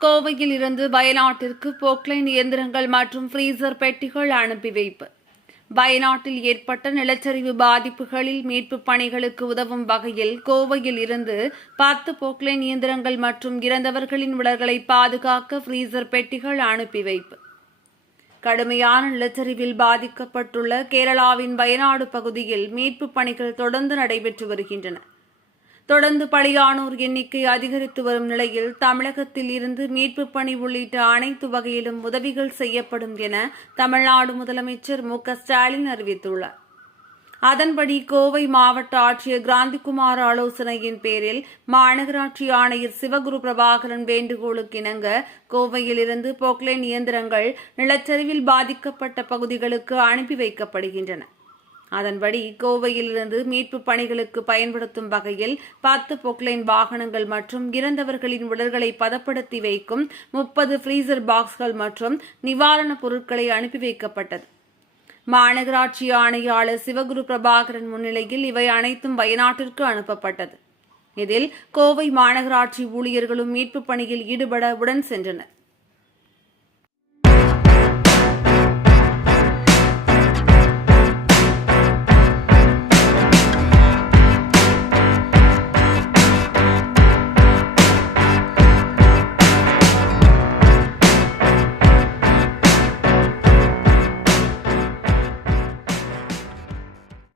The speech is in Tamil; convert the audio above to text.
கோவையில் இருந்து வயநாட்டிற்கு போக்லைன் இயந்திரங்கள் மற்றும் ஃப்ரீசர் பெட்டிகள் அனுப்பி வைப்பு. வயநாட்டில் ஏற்பட்ட நிலச்சரிவு பாதிப்புகளில் மீட்புப் பணிகளுக்கு உதவும் வகையில் கோவையில் இருந்து 10 போக்லைன் இயந்திரங்கள் மற்றும் இறந்தவர்களின் உடல்களை பாதுகாக்க ஃப்ரீசர் பெட்டிகள் அனுப்பி வைப்பு. கடுமையான நிலச்சரிவில் பாதிக்கப்பட்டுள்ள கேரளாவின் வயநாடு பகுதியில் மீட்புப் பணிகள் தொடர்ந்து நடைபெற்று வருகின்றன. தொடர்ந்து பலியானோர் எண்ணிக்கை அதிகரித்து வரும் நிலையில் தமிழகத்தில் இருந்து மீட்புப் பணி உள்ளிட்ட அனைத்து வகையிலும் உதவிகள் செய்யப்படும் என தமிழ்நாடு முதலமைச்சர் மு.க.ஸ்டாலின் அறிவித்துள்ளார். அதன்படி கோவை மாவட்ட ஆட்சியர் கிராந்திகுமார் ஆலோசனையின் பேரில் மாநகராட்சி ஆணையர் சிவகுரு பிரபாகரன் வேண்டுகோளுக்கு இணங்க கோவையில் இருந்து போக்லைன் இயந்திரங்கள் நிலச்சரிவில் பாதிக்கப்பட்ட பகுதிகளுக்கு அனுப்பி வைக்கப்படுகின்றன. அதன்படி கோவையில் இருந்து மீட்புப் பணிகளுக்கு பயன்படுத்தும் வகையில் 10 போக்லைன் வாகனங்கள் மற்றும் இறந்தவர்களின் உடல்களை பதப்படுத்தி வைக்கும் 30 ஃப்ரீசர் பாக்ஸ்கள் மற்றும் நிவாரணப் பொருட்களை அனுப்பி வைக்கப்பட்டது. மாநகராட்சி ஆணையாளர் சிவகுரு பிரபாகரன் முன்னிலையில் இவை அனைத்தும் வயநாட்டிற்கு அனுப்பப்பட்டது. இதில் கோவை மாநகராட்சி ஊழியர்களும் மீட்புப் பணியில் ஈடுபட உடன் சென்றனர்.